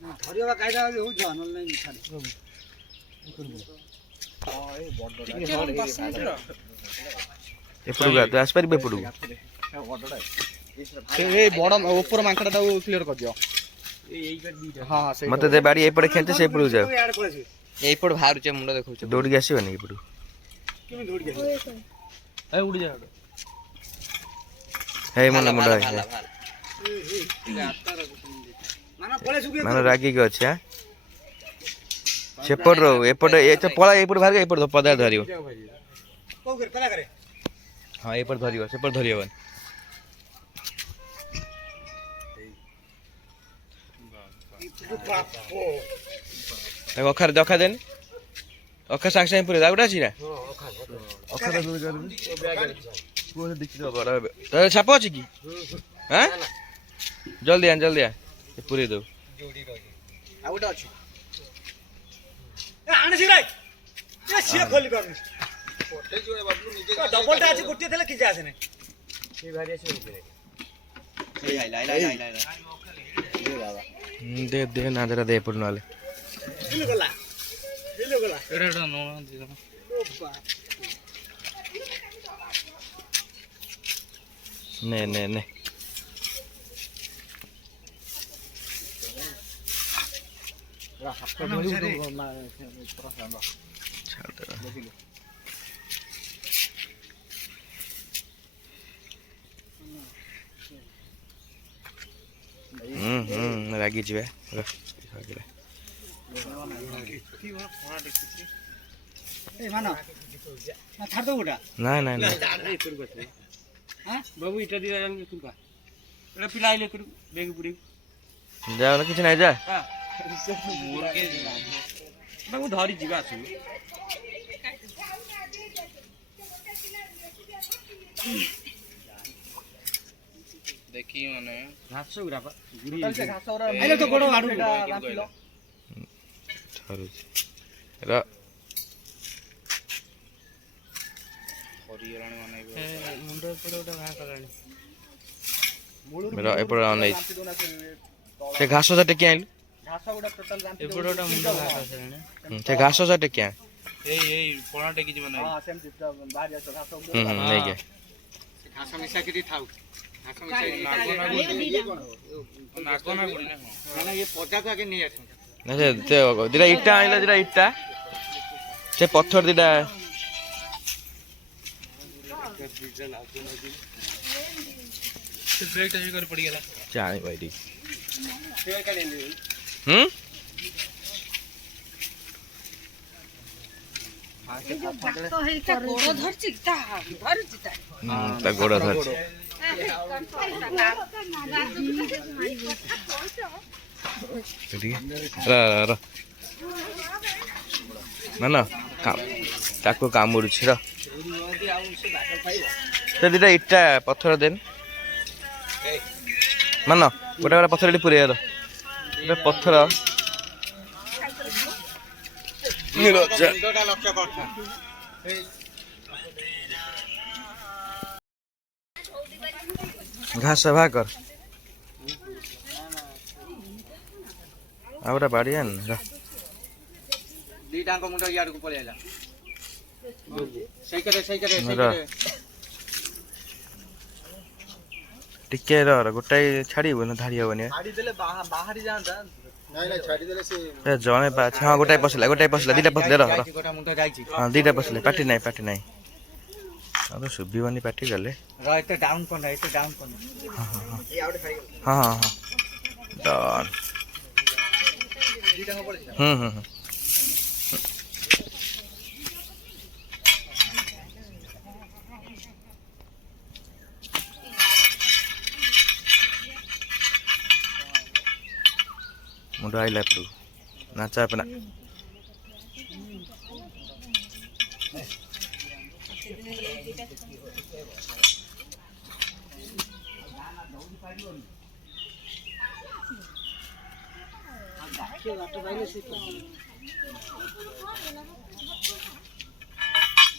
ଧରିବା କାଇଦା ହଉଛି ନହେଲେ ନାହିଁ ମିଠାରେ ଏପଟକୁ ତୁ ଆସିପାରିବୁ ଏପଟକୁ ବଡ ଉପର ମାଙ୍କଡଟାକୁ କ୍ଲିୟର କରିଦିଅ। ମତେ ଦେ ବାଡି ଏପଟେ ଖେଞ୍ଚେ ସେ ଏପଟକୁ ଯାଉ ଏଇପଟ ବାହାରୁଛି ମୁଣ୍ଡ ଦେଖଉଛି ଦୌଡ଼ିକି ଆସିବନି ଏପଟକୁ ହେଇ ମୁଣ୍ଡ ମୁଣ୍ଡ ମାନେ ରାଗିକି ଅଛି ଆ ସେପଟ ରହୁ ଏପଟେ ପଳା ଏପଟେ ବାହାରିବ ଏପଟେ ପଦା ଧରିବ ହଁ ଏପଟେ ଧରିବ ସେପଟେ ଧରି ହବନି ଅଖାରେ ଦଖା ଦେନି ଅଖା ସାଙ୍ଗେ ସାଙ୍ଗେ ପୁରେଇ ଗୋଟେ ଅଛି ନା ସାପ ଅଛି କି ହଁ ଜଲ୍ଦି ଆ ପୁରେଇ ଦଉ ଆଉ ଗୋଟେ ଅଛି ଆଣସି ରେ ସିଏ ଖୋଲି ପାରୁନି ଡବଲଟା ଅଛି ଗୋଟିଏ ଥିଲେ କିଛି ଆସେ ନାହିଁ ସେ ଭାରି ଆସିବ ଉପରେ ଏଇ ଆଇଲା ଦେ ନା ଦେରା ଦେ ପଡ ନଲେ ଗଲା ଏଟା ନ ନେ ରାଗି ଯିବେ ନାଇଁ ବାବୁ ଇଟା ଦିଟା ଏଟା ପିଲା ଆଇଲେ ବେଗ ପୁଡ଼ି ଯା କିଛି ନାଇଁ ଯା ବାବୁ ଧରି ଯିବା ଆସିବୁ ଦେଖି ମାନେ ଘାସ ଗୁରା ଆଇଲେ ତ ଗୋଡ଼ ଆଡୁ ଛାରୁଛି ହରିଗଲାଣି ମାନେ ମୁଣ୍ଡ ଏପଟେ ଗୋଟେ ଘା କଲାଣି ଏପଟେ ଅନେଇଛି ସେ ଘାସ ଯା ଟେକି ଆଣିଲୁ ଏପଟେ ଗୋଟେ ମୁଣ୍ଡ ଘା କଲାଣି ସେ ଘାସ ଯା ଟେକି ଆଣ ଏଇ ପଣା ଟେକି ଯିବ ନା ନେଇକି ଘାସ ମିଶା କରି ଥାଉ ଘାସ ମିଶା ନା ଏ ପଦାକୁ ଆଗେ ନେଇ ଆସ ଦିଟା ଇଟା ଆଣିଲା ଦିଟା ଇଟା ସେ ପଥର ଦିଟା ଜାଣି ଭାଇ ତା ଗୋଡ଼ ଧରିଛି ନା ତାକୁ କାମୁଡୁଛି ର ସେ ଦିଟା ଇଟା ପଥର ଦେନ୍ ମାନ ଗୋଟେ ପଥର ଏଠି ପୁରେଇ ଗୋଟେ ପଥର ଘାସ ବାହା କର ଆଉ ଗୋଟେ ବାଡି ଆନ ଦିଟାଙ୍କ ମୁଣ୍ଡ ଇଆଡକୁ ପଳେଇ ଆଇଲା ସେଇକରେ ଟିକେ ଗୋଟାଏ ଛାଡିବ ନା ଧାଡି ହବନି ବାହାରି ଯାଆନ୍ତା ଜଣେ ହଁ ଗୋଟାଏ ପଶିଲା ଦିଟା ପଶିଲେ ହଁ ଦିଟା ପଶିଲେ ପାଟି ନାହିଁ ଆଉ ଶୁଭିବନି ପାଟି ଗଲେ ଏତେ ଡାଉନ କରନା ହଁ ମୁଣ୍ଡ ଆଇଲା ଏପଟକୁ ନାଚା ପନା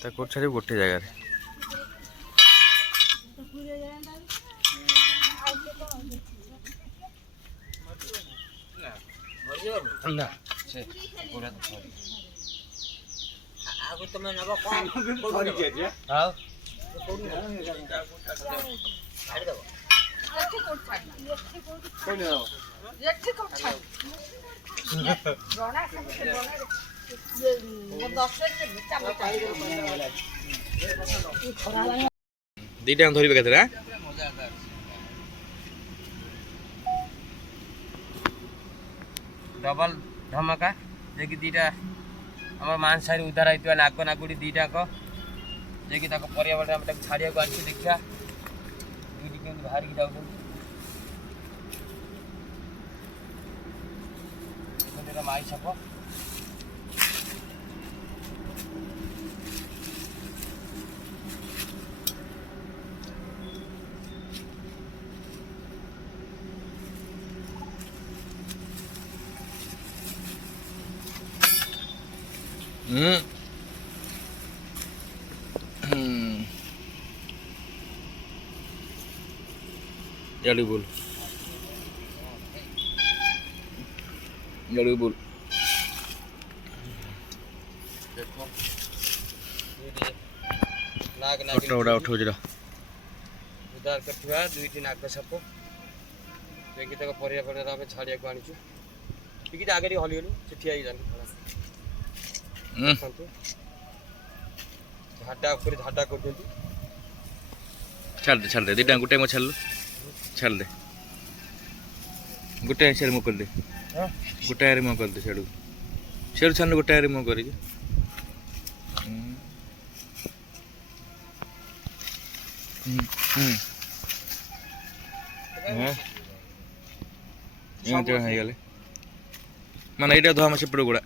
ତାକୁ ଛାଡ଼ି ଗୋଟେ ଜାଗାରେ ନା ସେ ଗୋଡ଼ା ତ ସରି ଆଗୁ ତମେ ନବ କଣ ଆଉ ଛାଡ଼ି ଦେବ ଦୁଇଟା ଧରିବେ କେତେଟା डबल धमाका जे कि दीटा हमर मान सारी उधार आइतवा नाग नागुडी दीटा को जे कि ताको परिया बटे हम ताको छाड़िया को आछि देखिया दीटी के बाहर की जाउ कोनेरा माई छपो जड़ी बोल जड़ी बोल देखो नाग नाग फोटो उड़ा उठो जरा उधार कठुआ दुईटी नाग साप देखि तक परिया परिया हम छाड़िया को आनिछु ठीक है आगे हली गलु चिठिया ही जान झाटा ऊपर झाटा कर देंती छाड़ दे दीटा गुटे मो छाड़ दे गुटे शेर मो कर दे हां गुटे आरे मो कर दे शेर छाड़ गुटे आरे मो कर माने एटा धोआ सेपट गुड़ा